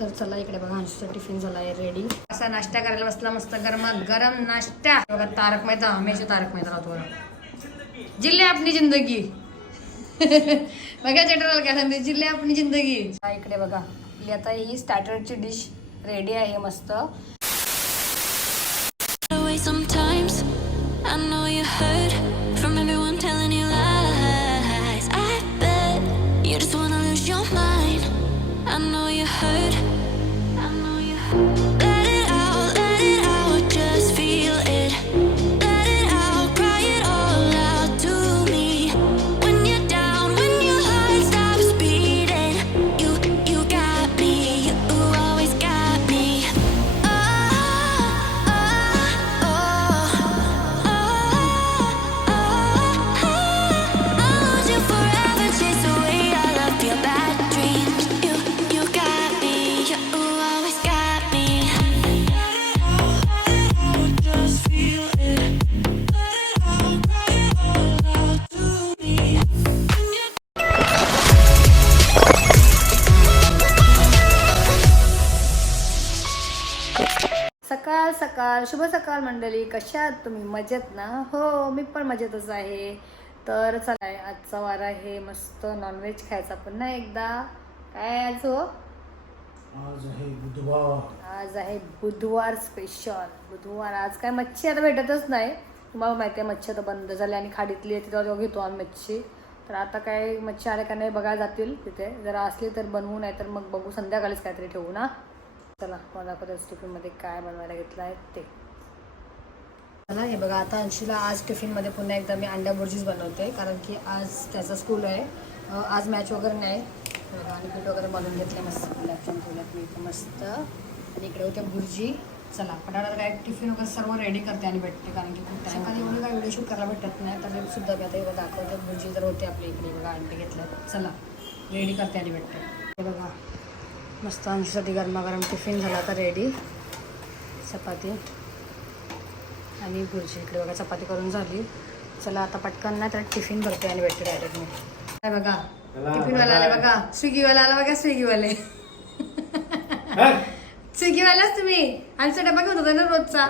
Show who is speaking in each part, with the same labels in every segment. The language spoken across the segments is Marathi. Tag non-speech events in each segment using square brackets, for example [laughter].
Speaker 1: तर चला इकडे बघा अंशूचा टिफिन झाला आहे रेडी असा नाश्ता करायला बसला मस्त गरमात गरम नाश्ता. बघा तारक मेहता हमेशा तारक मेहता राहतो जिल्हे आपली जिंदगी. [laughs] बघा चॅटरला काय सांगते जिल्हे आपली जिंदगी. इकडे बघा. आपली आता ही स्टार्टरची डिश रेडी आहे मस्त. सकाळ शुभ सकाळ मंडळी कशा आहात तुम्ही? मजेत ना? हो मी पण मजेतच आहे. तर चला आजचा वार आहे. मस्त नॉनव्हेज खायचा पुन्हा एकदा. काय आज हो?
Speaker 2: आज आहे बुधवार.
Speaker 1: आज आहे बुधवार स्पेशल बुधवार आज काय मच्छी आता भेटतच नाही. तुम्हाला माहिती आहे मच्छी आता बंद झाली आणि खाडीतली आहे तिथं घेतो आम्ही मच्छी. तर आता काय मच्छी आल्या का नाही बघायला जातील तिथे. जर असली तर बनवू नाही तर मग बघू संध्याकाळीच काहीतरी ठेवू ना? चला मला दाखवते टिफिनमध्ये काय बनवायला घेतलं आहे ते. चला हे बघा आता अंशीला आज टिफिनमध्ये पुन्हा एकदा मी अंडा बुर्जीच बनवते कारण की आज त्याचा स्कूल आहे. आज मॅच वगैरे नाही. आणि पीठ वगैरे बनवून घेतले मस्त. गुलाबजाम ठेवल्यात मी मस्त. आणि इकडे होत्या बुर्जी. चला पटापट काय टिफिन वगैरे सर्व रेडी करते आणि भेटते कारण की खूप सकाळी एवढं काय व्हिडिओ शूट करायला भेटत नाही. तर सुद्धा मी आता इकडे दाखवते. बुर्जी जर होते आपल्या इकडे बघा अंडे घेतल्यात चला रेडी करते आणि भेटते. हे बघा मस्त अंशसाठी गरमागरम टिफिन झाला आता रेडी चपाती. आणि भुर्जी इकडे बघा चपाती करून झाली. चला आता पटकन नाही तर टिफिन भरते आणि भेटते डायरेक्ट मी. काय बघा टिफिनवाला आले बघा. स्विगीवाला आला बघा स्विगीवाले. स्विगीवालाच तुम्ही. आमचा डबा घेऊन होता ना रोजचा.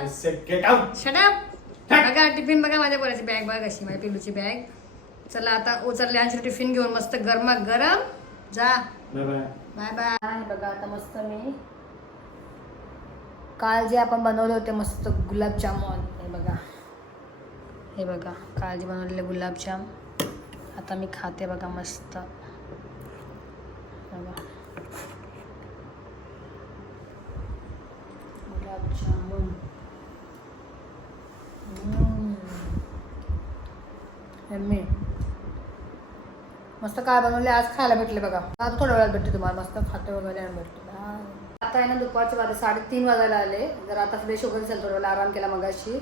Speaker 1: शटअप बघा टिफिन बघा माझ्या पोराची बॅग बघा कशी माझ्या पिलूची बॅग चला आता उचलले आमची टिफिन घेऊन मस्त गरमा गरम जा. बाय बाय बघा आता मस्त मी काल जे आपण बनवले होते मस्त गुलाबजामुन हे बघा. हे बघा काल जे बनवलेले गुलाबजाम आता मी खाते बघा मस्त. बघा. गुलाबजामुन मी मस्त काय बनवले आज खायला भेटले बघा. आज थोड्या वेळात भेटते तुम्हाला मस्त खाते वगैरे आणि भेटते. आता आहे ना दुपारचे वाजले साडेतीन वाजायला आले. जर आता फ्रेश वगैरे झालं थोडं आराम केला मगाशी.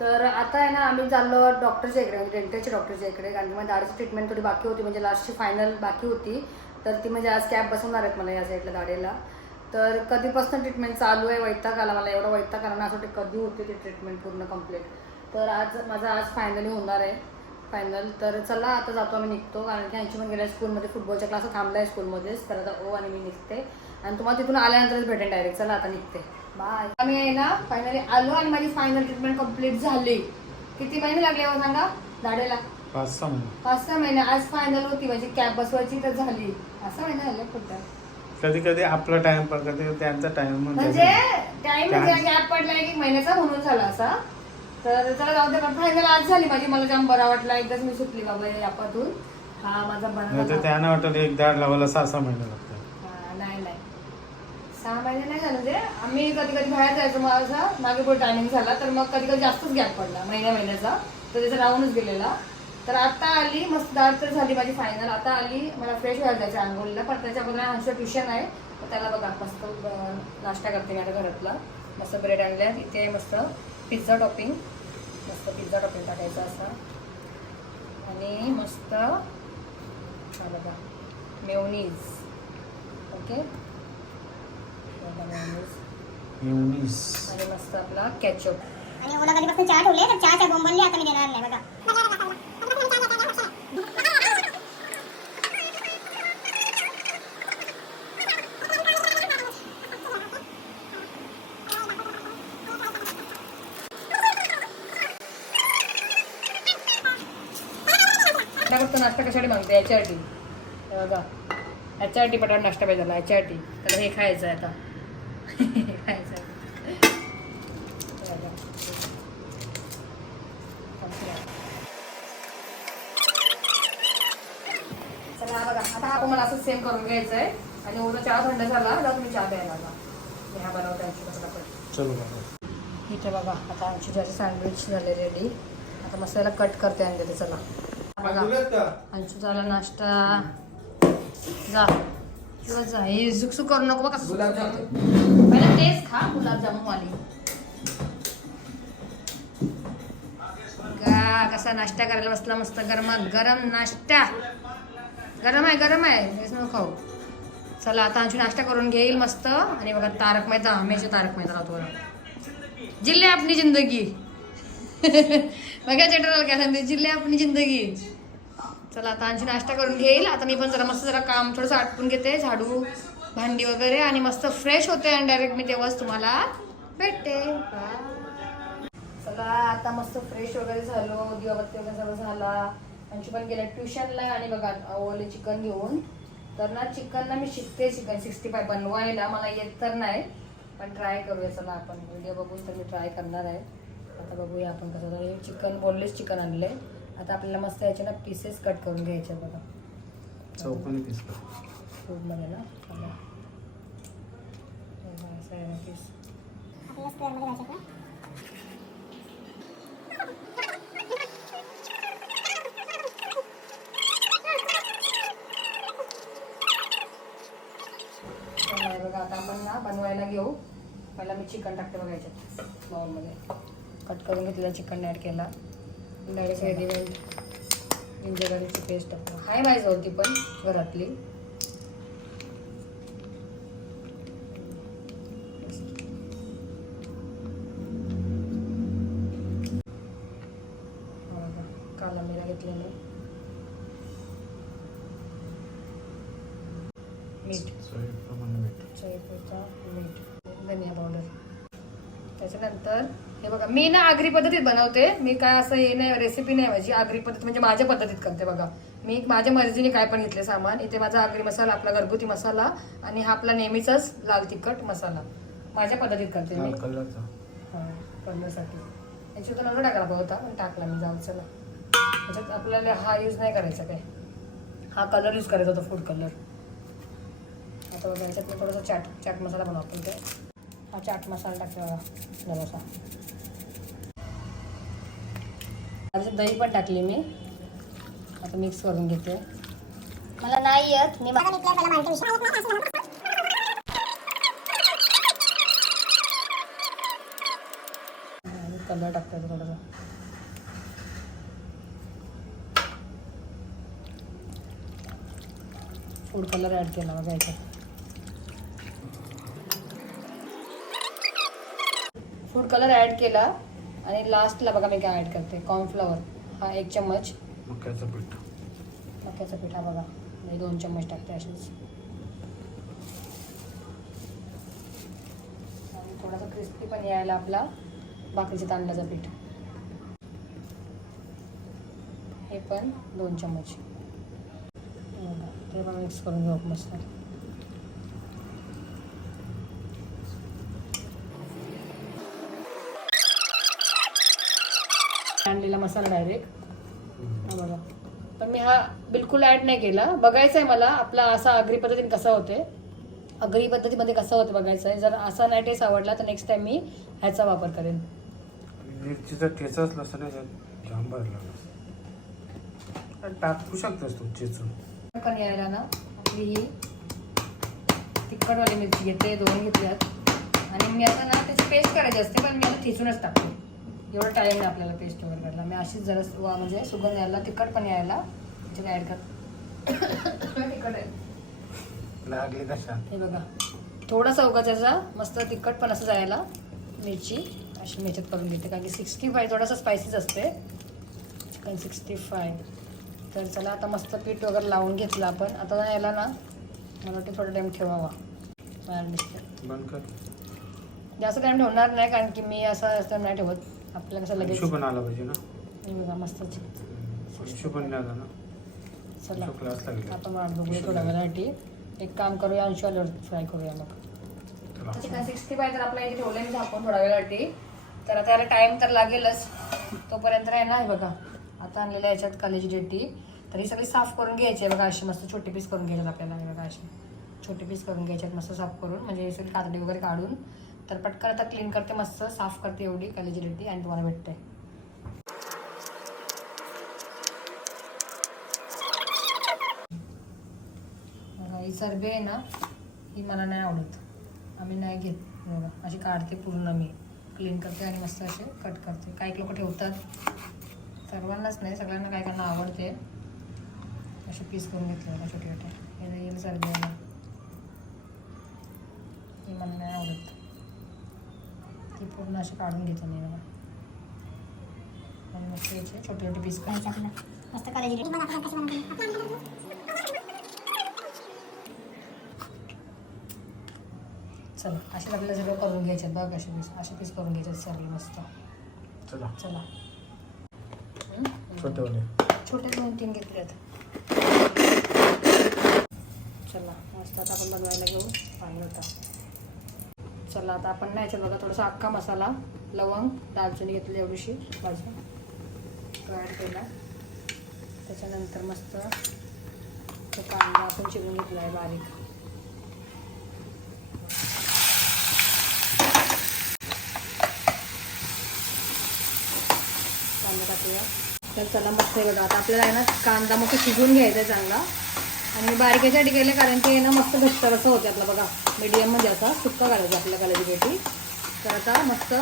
Speaker 1: तर आता आहे ना आम्ही चाललो डॉक्टरच्या इकडे म्हणजे डेंटलच्या डॉक्टरच्या इकडे कारण की माझ्या दाढीची ट्रीटमेंट थोडी बाकी होती म्हणजे लास्टची फायनल बाकी होती. तर ती म्हणजे आज कॅब बसवणार आहेत मला या साईडला दाढीला. तर कधीपासून ट्रीटमेंट चालू आहे वैताग आला मला एवढा वैताग आला ना असं वाटतं कधी होते ती ट्रीटमेंट पूर्ण कंप्लीट तर आज माझा आज फायनली होणार आहे. फायनल तर चला आता जातो आम्ही निघतो. कारण की ह्यांची पण गेल्या स्कूलमध्ये फुटबॉलच्या क्लास थांबला आहे स्कूलमध्येच. तर आता ओ आणि मी निघते. आणि तुम्हाला तिथून आल्यानंतरच भेटेन डायरेक्ट चला आता निघते. बाय आम्ही आहे ना फायनली आलो आणि माझी फायनल ट्रीटमेंट कंप्लीट झाली. किती महिने लागले हो सांगा? दाढेला
Speaker 2: पाच सहा महिने.
Speaker 1: पाच सहा महिने. आज फायनल होती. माझी कॅब बसवायची तर झाली. असं महिने झाले कुठं?
Speaker 2: कधी कधी आपला टाइम पण कधी त्यांचा टाइम
Speaker 1: म्हणजे टाइम म्हणजे गॅप पडला एक महिन्याचा म्हणून झाला असा? तर चला जाऊ दे फायनल आज झाली माझी. मला जाम बरा वाटला. एकदाच मी सुटली बाबा या यापातून. हा माझा बरा
Speaker 2: तर त्यांना वाटत एक दाड लावायला सहा सहा महिने लागतात.
Speaker 1: हा, नाही नाही. सहा महिने नाही झालं म्हणजे आम्ही कधी कधी बाहेर जायचो माझा. मागे पुढे टायमिंग झाला तर मग कधी कधी जास्तच गॅप पडला महिन्या महिन्याचा. तर त्याचा राहूनच गेलेला. तर आता आली मस्त दाट तर झाली माझी फायनल आता आली मला फ्रेश व्हायला जायचं आंघोळीला पण त्याच्या अगोदर आमचं ट्युशन आहे. तर त्याला बघा मस्त अं, नाश्ता करते मी आता घरातला. मस्त ब्रेड आणल्या इथे मस्त पिझ्झा टॉपिंग मस्त पिझ्झा टॉपिंग टाकायचं असा. आणि मस्त हा बघा मेवनीज ओके?
Speaker 2: एवढीच
Speaker 1: आणि मस्त आपला कॅचअप
Speaker 3: आणि ओला कधीपासून चहा ठेवले तर चहाच्या बोंबलली आता मी देणार नाही बघा
Speaker 1: आता फक्त नाश्ता कशासाठी मागते? याच्यासाठी. हे बघा. याच्यासाठी पटापट नाश्ता पाहिजे त्याला याच्यासाठी. त्याला हे खायचं आहे आता. [laughs] हे खायचं आहे. चला बघा आता हा असं सेम करून घ्यायचं आहे आणि उद्या चहा थंड झाला तर तुम्ही चहा. मी हा बनवते पटापट इथे बघा आता आमची जशी सँडविच झाले रेडी आता मसाला कट करते आणि चला. अंशू झाला नाश्ता. जा. किंवा जा. हे सुकसुक करू नको बघा. पहिलं तेच खा गुलाबजामुन वाली गा कसा नाश्ता करायला बसला मस्त गरमात गरम नाश्ता. गरम आहे गरम आहे. खाऊ. चला आता आमची नाश्ता करून घेईल मस्त. आणि बघा तारक मेहता हमेशा तारक मेहता राहतो जिल्हे अपनी जिंदगी. [laughs] बघा जनरल काय सांगते जिल्हे आपली जिंदगी. चला आता आमची नाश्ता करून घेईल. आता मी पण जरा मस्त जरा काम थोडंसं आटपून घेते झाडू भांडी वगैरे आणि मस्त फ्रेश होते आणि डायरेक्ट मी तेव्हाच तुम्हाला भेटते. चला आता मस्त फ्रेश वगैरे झालो. दिवाबत्ती वगैरे सगळं झाला. आमची पण गेल्या ट्युशनला आणि बघा ओले चिकन घेऊन. तर ना चिकन ना मी शिकते चिकन सिक्स्टी फाय बनवायला. मला येत तर नाही. पण ट्राय करूया चला आपण व्हिडिओ बघून तर मी ट्राय करणार आहे. आता बघूया आपण कसं झालं हे चिकन बोनलेस चिकन आणलंय. आता आपल्याला मस्त याचे ना पीसेस कट करून घ्यायचे बघा.
Speaker 2: चौकोनी पीस.
Speaker 1: फूडमध्ये ना. हे बघा, आहे आता आपण ना बनवायला घेऊ. पहिला मी चिकन टाकते बघा याच्यात बाउलमध्ये कट करून घेतलेला चिकन ॲड केला. डायरेक्ट रेडीमेड जिंजर गार्लिकची पेस्ट टाकतो हाय माझी होती पण घरातली. हा बघा, काला मिरा घेतलेला. मीठ.
Speaker 2: मीठ.
Speaker 1: धनिया पावडर त्याच्यानंतर हे बघा मी ना आगरी पद्धतीत बनवते. मी काय असं हे नाही रेसिपी नाही माझी आगरी पद्धत म्हणजे माझ्या पद्धतीत करते बघा. मी माझ्या मर्जीने काय पण घेतले सामान. इथे माझा आगरी मसाला आपला घरगुती मसाला आणि हा आपला नेहमीचाच लाल तिखट मसाला. माझ्या पद्धतीत करते मी. हा कलरसाठी याच्यात नव्हता पाहिजे होता पण टाकला मी जाऊ चला. त्याच्यात आपल्याला हा यूज नाही करायचा काय हा कलर यूज करायचा होता फूड कलर आता बघा याच्यात मी थोडासा चाट चाट मसाला बनवतो हा चाट मसाला टाकते बघा थोडंसं दही पण टाकली मी. आता मिक्स करून घेते.
Speaker 3: मला नाही येत. मी
Speaker 1: कलर टाकते थोडासा. फूड कलर ॲड केला बघा याच्यात. फूड कलर ॲड केला. आणि लास्टला बघा मी काय ॲड करते. कॉर्नफ्लॉवर हा एक चम्मच.
Speaker 2: मक्याचं पीठ.
Speaker 1: मक्याचा पिठा बघा. मी दोन चम्मच टाकते असेच. आणि थोडासा क्रिस्पी पण यायला आपला भाकरीच्या तांदळाचं पीठ. हे पण दोन चम्मच. हे ते पण मिक्स करून घेऊ मस्त. आणलेला मसाला डायरेक्ट बघा. पण मी हा बिलकुल ऍड नाही केला. बघायचं आहे मला आपला असा आगरी पद्धतीने कसा होते आगरी पद्धतीमध्ये कसा होतं बघायचं आहे जर असा नाही टेस्ट आवडला तर नेक्स्ट टाइम मी ह्याचा वापर करेन.
Speaker 2: मिरचीचा ठेचाच नसतं ना त्यात जाम भरला टाकू शकतोस तू चेचून
Speaker 1: पण यायला ना आपली ही तिखटवाली मिरची घेते दोन घेतल्यात. आणि मी आता ना त्याची पेस्ट करायची असते पण मी आता ठेचूनच टाकते. एवढा टाईम नाही आपल्याला पेस्ट वगैरे करायला मी अशीच जरा वा- म्हणजे सुगंध यायला तिखट पण यायला त्याच्यात ॲड कर तिखट
Speaker 2: लागले कशा
Speaker 1: हे बघा. थोडासा उगा त्याचा मस्त तिखट पण असं जायला. मिरची अशी मिरच्यात करून घेते. कारण की सिक्स्टी फाय थोडासा स्पायसीच असते. चिकन सिक्स्टी फाय तर चला आता मस्त पीठ वगैरे लावून घेतलं आपण. आता ना याला ना मला वाटतं थोडा टाईम ठेवावा. बाहेर दिसते जास्त टाईम ठेवणार नाही कारण की मी असं असं नाही ठेवत. आपल्याला कसं लगेच
Speaker 2: अंशू पण आला पाहिजे ना.
Speaker 1: हे बघा मस्त
Speaker 2: अंशू पण नाही आला ना.
Speaker 1: चला.
Speaker 2: क्लास लागले
Speaker 1: आपण वाट बघूया थोड्या वेळासाठी. एक काम करूया अंशू आल्यावर फ्राय करूया मग.
Speaker 2: चला.
Speaker 1: चिकन सिक्स्टी फाय तर आपल्या इथे ठेवलं मी झाकून थोड्या वेळासाठी. तर आता याला टाइम तर लागेलच. तोपर्यंत आहे ना हे बघा. आता आणलेल्या याच्यात कालेजी डेटी तर ही सगळी साफ करून घ्यायची आहे. बघा अशी मस्त छोटे पीस करून घ्यायच्यात आपल्याला. हे बघा अशी छोटे पीस करून घ्यायच्यात मस्त साफ करून. म्हणजे हे सगळी कातडी वगैरे काढून तर पटकन आता क्लीन करते मस्त साफ करते एवढी कलेजी रेड्डी आणि तुम्हाला भेटते. ही सर्वे आहे ना ही मला नाही आवडत. आम्ही नाही घेत बघा अशी काढते पूर्ण मी. क्लीन करते आणि मस्त असे कट करते. काही लोक ठेवतात. सर्वांनाच नाही सगळ्यांना काही काहींना आवडते. असे पीस करून घेतले बघा छोटे छोटे हे येईल सर्वे आहे. ही मला नाही आवडत. ती पूर्ण अशी काढून घेते मी बघा. आणि मस्त याचे छोटे छोटे पीस करायचे
Speaker 3: आपलं मस्त बनवतो.
Speaker 1: चला असे आपल्याला सगळं करून घ्यायचे बघ असे पीस असे पीस करून घ्यायचे सगळे मस्त.
Speaker 2: चला.
Speaker 1: चला.
Speaker 2: छोटे वाले.
Speaker 1: छोटे दोन तीन घेतलेत चला मस्त आता आपण बनवायला घेऊ. पाणी होता. चला आता आपण नाही याच्यात बघा थोडासा अख्खा मसाला लवंग दालचिनी घेतली एवढीशी भाजून ॲड केला. त्याच्यानंतर मस्त तो कांदा आपण चिरून घेतला आहे बारीक. कांदा टाकूया. तर चला मस्त आहे बघा आता आपल्याला आहे ना कांदा मग शिजवून घ्यायचा आहे चांगला. आणि मी बारीक केलं कारण ते ना मस्त घट्टर असं होते आपलं बघा. मीडियममध्ये म्हणजे असा सुक्का करायचा आपल्या कलेची पेटी. तर आता मस्त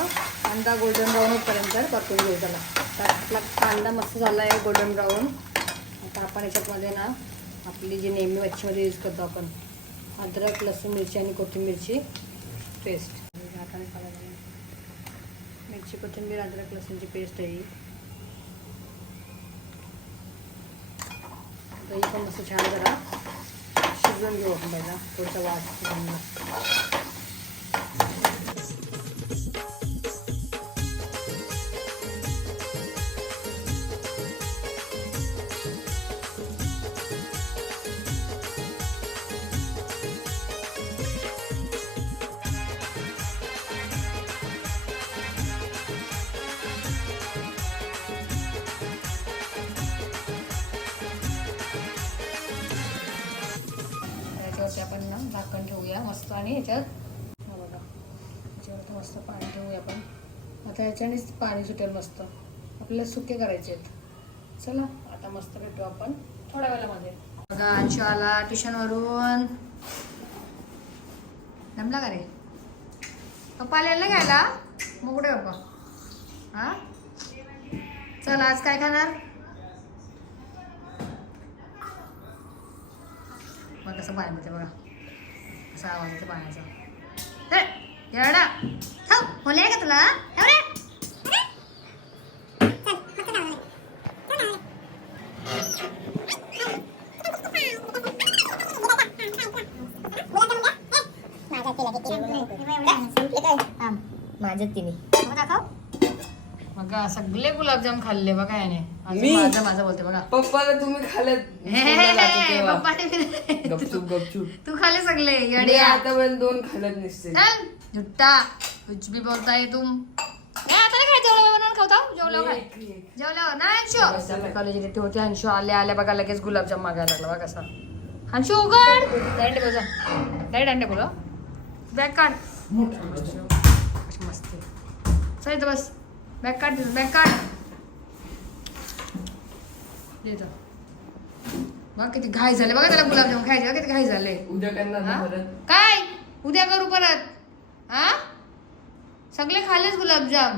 Speaker 1: कांदा गोल्डन ब्राऊन होईपर्यंत परतून घेऊ त्याला. तर आपला कांदा मस्त झाला आहे गोल्डन ब्राऊन आता आपण याच्यामध्ये ना आपली जी नेहमी मच्छीमध्ये यूज करतो आपण अद्रक लसूण मिरची आणि कोथिंबीरची पेस्ट मिरची कोथिंबीर अद्रक लसूणची पेस्ट आहे दही पण मस्त छान जरा शिजवून घेऊ आपण पहिला. झाकण ठेवूया मस्त आणि याच्यात बघा मस्त पाणी ठेवूया आपण. आता ह्याच्यानेच पाणी सुटेल मस्त. आपल्याला सुके करायचे आहेत. चला आता मस्त भेटू आपण थोड्या वेळामध्ये. बघा अंशू आला ट्युशनवरून जमला का रे? पप्पा आलेला घ्यायला? मोकडे पप्पा? हा? चल आज काय खाणार? मग कसं पाणी पिते बघा. असा आवाज येतो पाण्याचा येडा
Speaker 3: का तुला?
Speaker 4: माझ्या तिने.
Speaker 1: बघा सगळे गुलाबजाम खाल्ले बघा याने.
Speaker 4: मी?
Speaker 1: माझं माझं बोलते बघा.
Speaker 4: पप्पाला तुम्ही खाल्लं
Speaker 1: हे,
Speaker 4: तेव्हा.
Speaker 1: पप्पाने दिले.
Speaker 4: गपचूप गपचूप.
Speaker 1: तू खाल्ले सगळे
Speaker 4: मी
Speaker 1: येडे
Speaker 4: आतापर्यंत दोन खाल्लत नसते.
Speaker 1: चल, झुट्टा कुछ भी बोलताय तुम. नाही, आता नाही खायचं, जेवल्यावर बनवून खाऊ ताऊ, जेवल्यावर खाय. जेवल्यावर. नाही अंशू. कॉलेज रेटी होते अंशू आले आले बघा लगेच गुलाबजाम मागायला लागला बघा कसा अंशू उघड. नाही दांडे बोला बॅग काढ. अशी मस्त. आहे. चल इथं बस. बॅग काढ बॅग काढ. येतो बघ किती घाई झाले. बघा त्याला गुलाबजाम खायचे. बघा किती घाई झाले.
Speaker 4: उद्या करणार ना
Speaker 1: हा?
Speaker 4: परत?
Speaker 1: काय? उद्या करू परत. हा? सगळे खाल्लेच गुलाबजाम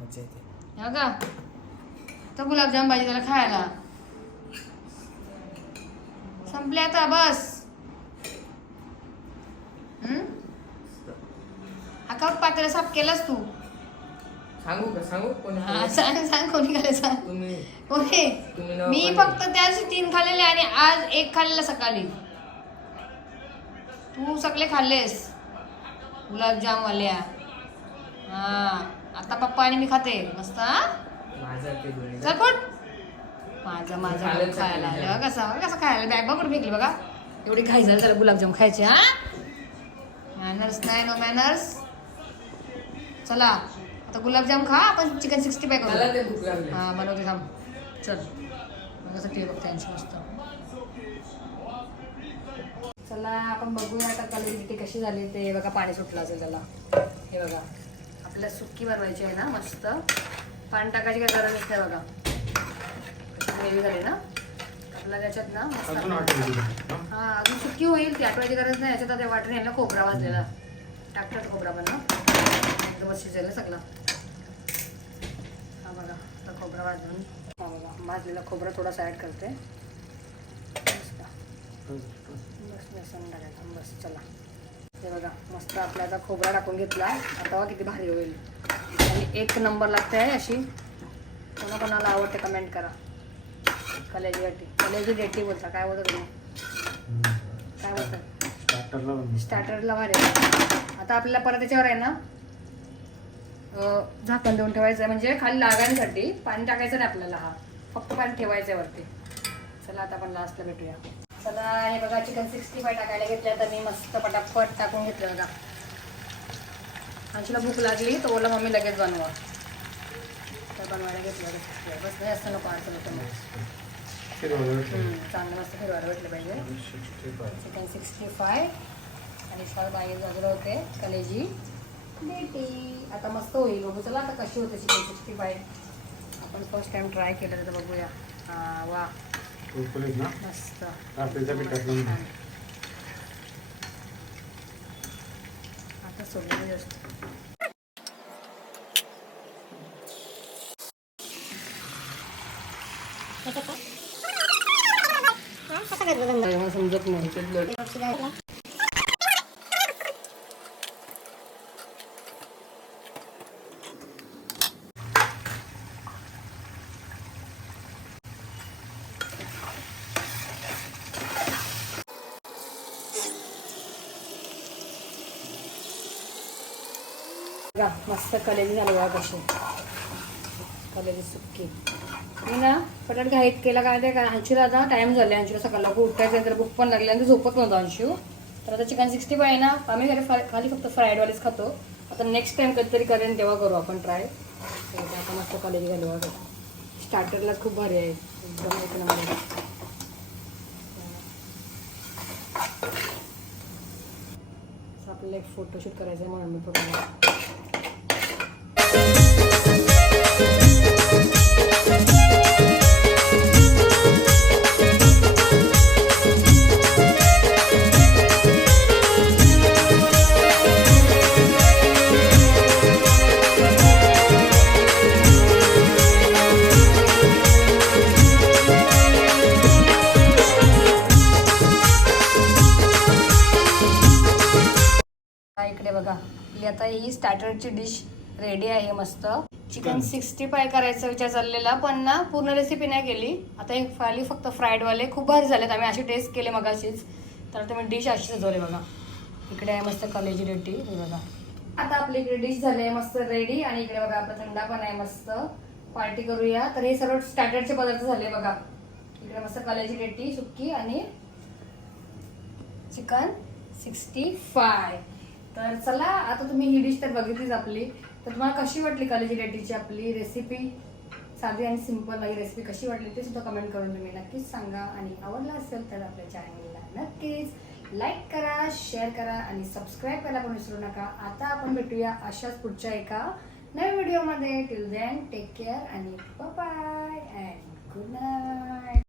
Speaker 4: मजा येते
Speaker 1: हा का तर गुलाबजाम पाहिजे त्याला खायला. संपले आता बस. हम्म? हा कप पात्र साफ केलास तू.
Speaker 4: सांगू का? सांगू? कोणी
Speaker 1: हा सांग? सांग कोणी खाल्ले सांग.
Speaker 4: तुम्ही.
Speaker 1: ओके.
Speaker 4: तुम्ही नाव
Speaker 1: मी. फक्त त्या दिवशी तीन खाल्लेले आणि आज एक खाल्लेला सकाळी. तू सगळे खाल्लेस. गुलाबजाम वाल्या हा आता पप्पा आणि मी खाते. मस्त हा?
Speaker 4: माझा ते दोन्ही
Speaker 1: चल पण माझा माझा
Speaker 4: खायला
Speaker 1: खायला. आलं कसं कसं खायला बॅग बघ फेकली बघा. एवढी घाई झाली त्याला गुलाबजाम खायचे हा? मॅनर्स नाही नो मॅनर्स चला. आता गुलाबजाम खा आपण चिकन सिक्स्टी फाय करू
Speaker 4: ते
Speaker 1: हा बनवते थांब. चल. कसं टी बघ त्यांची मस्त. चला आपण बघूया आता क्वालिटी कशी झाली ते. बघा पाणी सुटलं असेल त्याला. हे बघा. आपल्याला सुक्की बनवायची आहे ना मस्त. पाणी टाकायची काय गरजच नाही बघा. ग्रेव्ही झाली ना. आपल्याला त्याच्यात ना मस्त हा अजून सुक्की होईल ती आठवायची गरज नाही. याच्यात आता वाटणे ना खोबरा वाजलेला. टाकतात खोबरा पण ना एकदम शिजेल ना सगळं. हा बघा आता खोबरा वाजवून हा बघा भाजलेला खोबरा थोडासा ॲड करते. मस्त. बस बेसन टाकायचं बस चला. हे बघा मस्त आपला आता खोबरा टाकून घेतला. आता किती भारी होईल. आणि एक नंबर लागते आहे अशी. कोणा कोणाला आवडते कमेंट करा. कलेजी डेटी कलेजी डेटी बोलता काय बोलता तुम्ही? काय बोलतात
Speaker 2: स्टार्टरला
Speaker 1: भारी आहे. आता आपल्याला परत त्याच्यावर आहे ना? झाकण देऊन ठेवायचं आहे. म्हणजे खाली लागायसाठी पाणी टाकायचं नाही आपल्याला हा. फक्त पाणी ठेवायचं आहे वरती. चला आता आपण लास्टला भेटूया. चला हे बघा चिकन सिक्स्टी फाय टाकायला घेतलं तर मी मस्त पटापट टाकून घेतलं बघा. आमचीला भूक लागली तर बोला मम्मी लगेच बनवा. तर बनवायला घेतलं. बस नाही असं नको होतं मग चांगलं मस्त फिरवायला भेटलं पाहिजे.
Speaker 2: 65.
Speaker 1: चिकन सिक्स्टी फाय आणि शाळ बाहेर बाजूला होते कलेजी. बेटी आता मस्त होईल बघू. चला आता कशी होते चिकन सिक्स्टी फाय आपण फर्स्ट टाइम ट्राय केलं तर बघूया. हा वा. मस्त. आता सोडलेली असते मला समजत नाही. बघा मस्त कलेजी झाली बघा कशी. कलेजी सुक्की मी ना पटाट घाईत केला काय ते अंशूला आता टाइम झाले अंशूला सकाळला लवकर उठायचं आहे तर भूक पण लागली आणि ते झोपत नव्हतं अंशू. तर आता चिकन सिक्स्टी फाय ना आम्ही घरी फ्राय खाली फक्त फ्राईडवालेच खातो. आता नेक्स्ट टाईम कधीतरी करेन तेव्हा करू आपण ट्राय आता मस्त कॉलेज घालू बघा. स्टार्टरला खूप भारी आहे. एकदम एक नंबर. असं आपल्याला एक फोटोशूट करायचं आहे म्हणून मी स्टार्टरची डिश रेडी आहे मस्त. चिकन सिक्स्टी फाय करायचा विचार चाललेला पण ना पूर्ण रेसिपी नाही केली. आता एक फाली फक्त फ्राईड वाले खूप भारी झालेत. आम्ही अशी टेस्ट केले मगाशीच. तर तुम्ही डिश अशी सजवली बघा. इकडे आहे मस्त कलेजी रेटी बघा. आता आपली इकडे डिश झाली आहे मस्त रेडी आणि इकडे बघा आपला थंडा पण आहे मस्त. पार्टी करूया. तर हे सर्व स्टार्टरचे पदार्थ झाले बघा. इकडे मस्त कलेजी रेटी सुक्की आणि चिकन सिक्स्टी फाय तर चला आता तुम्ही ही डिश तर बघितलीच आपली. तर तुम्हाला कशी वाटली कलेजी रेटीची आपली रेसिपी साधी आणि सिंपल ही रेसिपी कशी वाटली ते सुद्धा कमेंट करून तुम्ही नक्कीच सांगा. आणि आवडला असेल तर आपल्या चॅनलला नक्कीच लाईक करा शेअर करा आणि सबस्क्राईब करायला पण विसरू नका. आता आपण भेटूया अशाच पुढच्या एका नव्या व्हिडिओमध्ये टिल दॅन टेक केअर आणि बाय अँड गुड नाईट